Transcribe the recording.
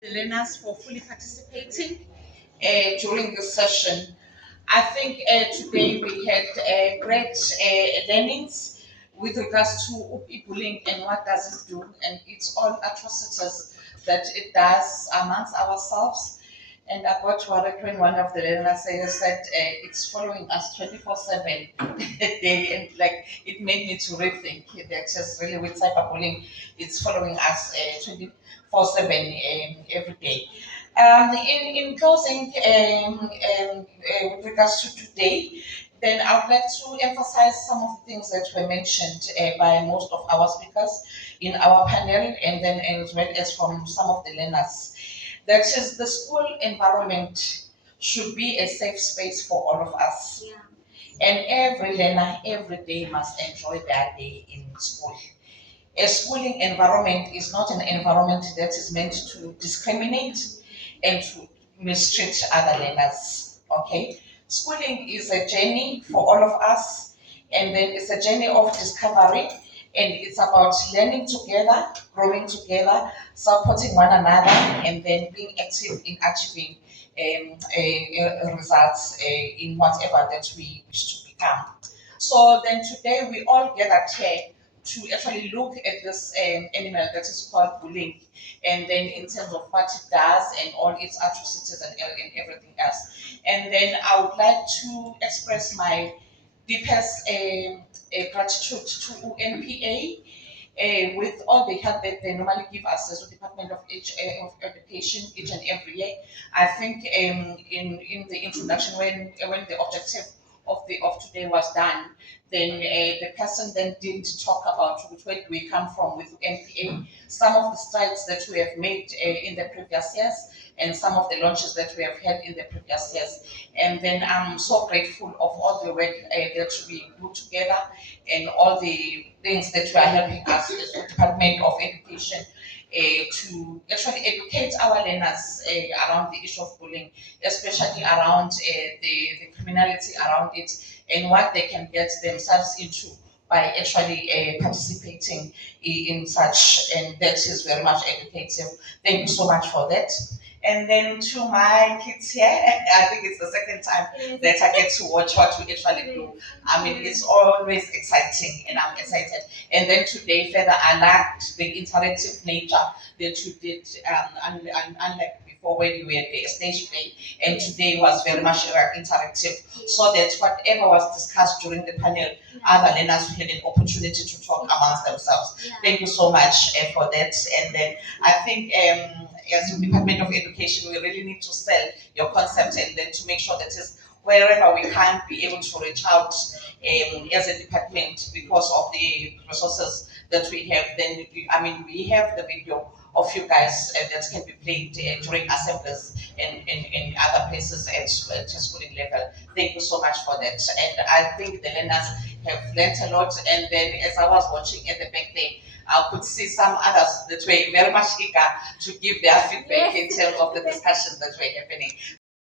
The learners for fully participating during this session. I think today we had great learnings with regards to bullying and what does it do, and it's all atrocities that it does amongst ourselves. And I got worried when one of the learners said it's following us 24/7 day, and like it made me to rethink that just really with cyberbullying, it's following us 24/7 every day. In closing, with regards to today, then I would like to emphasize some of the things that were mentioned by most of our speakers in our panel, and then as well as from some of the learners. That is, the school environment should be a safe space for all of us. Yeah. And every learner every day must enjoy their day in school. A schooling environment is not an environment that is meant to discriminate and to mistreat other learners. Okay? Schooling is a journey for all of us, and then it's a journey of discovery, and it's about learning together, growing together, supporting one another, and then being active in achieving results in whatever that we wish to become. So then today we all gathered here to actually look at this animal that is called bullying, and then in terms of what it does and all its atrocities and everything else. And then I would like to express my deepest gratitude to NPA with all the help that they normally give us as the Department of Education each and every year. I think in the introduction when the objective of today was done, then the person then did talk about where do we come from with NPA, some of the strides that we have made in the previous years, and some of the launches that we have had in the previous years. And then I'm so grateful of all the work that we put together and all the things that you are helping us as the Department of Education to actually educate our learners around the issue of bullying, especially around the criminality around it and what they can get themselves into by actually participating in such, and that is very much educative. Thank you so much for that. And then to my kids here, I think it's the second time that I get to watch what we actually do. I mean, it's always exciting, and I'm excited. And then today, further, I liked the interactive nature that you did, unlike before when you were the stage play, and today was very much interactive, so that whatever was discussed during the panel, other learners had an opportunity to talk amongst themselves. Thank you so much for that. And then I think as the Department of Education, we really need to sell your concept, and then to make sure that is wherever we can be able to reach out as a department because of the resources that we have. Then we have the video of you guys that can be played during assemblies in other places at schooling level. Thank you so much for that. And I think the learners have learned a lot. And then as I was watching at the back there, I could see some others that were very much eager to give their feedback in terms of the discussions that were happening.